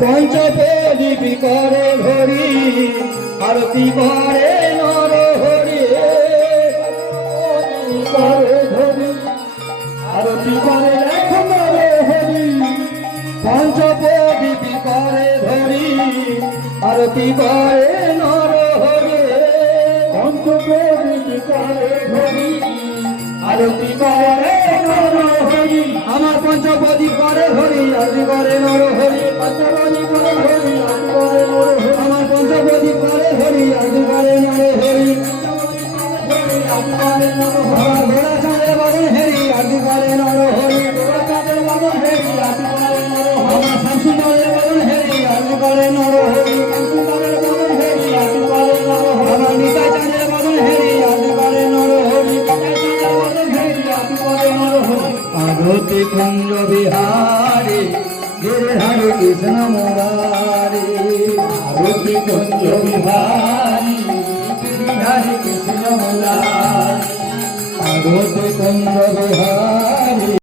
পঞ্চপ্রদীপ করে হরি আরতি করে নর হরি করে হরি আরতি করে নর হরি পঞ্চপ্রদীপ করে হরি আরতি করে নর হরি পঞ্চপ্রদীপ করে হরি আরতি করে নর হরি আমার পঞ্চপ্রদীপ করে হরি আরতি করে নর হরি পঞ্চপ্রদীপ করে হরি আরতি করে নর হরি আমার পঞ্চপ্রদীপ করে হরি আরতি করে নর হরি আমার ঘোড়া চাঁদের বাদন হেরি আরতি করে নর হরি ঘোড়া চাঁদের বাদন হেরি আরতি করে নর হরি আমার শামসুন্দরের বাদন হেরি আরতি করে নর হরি শামসুন্দরের বাদন হেরি আরতি করে নর হরি আমার নিতাই চাঁদের বাদন হেরি আরতি করে নর হরি নিতাই চাঁদের বাদন হেরি আরতি করে নর হরি আরতি কুঞ্জ বিহারী গিরিধারী কৃষ্ণ মুরারি আরতি কুঞ্জ বিহারী গিরিধারী কৃষ্ণ মুরারি আরতি কুঞ্জ বিহারী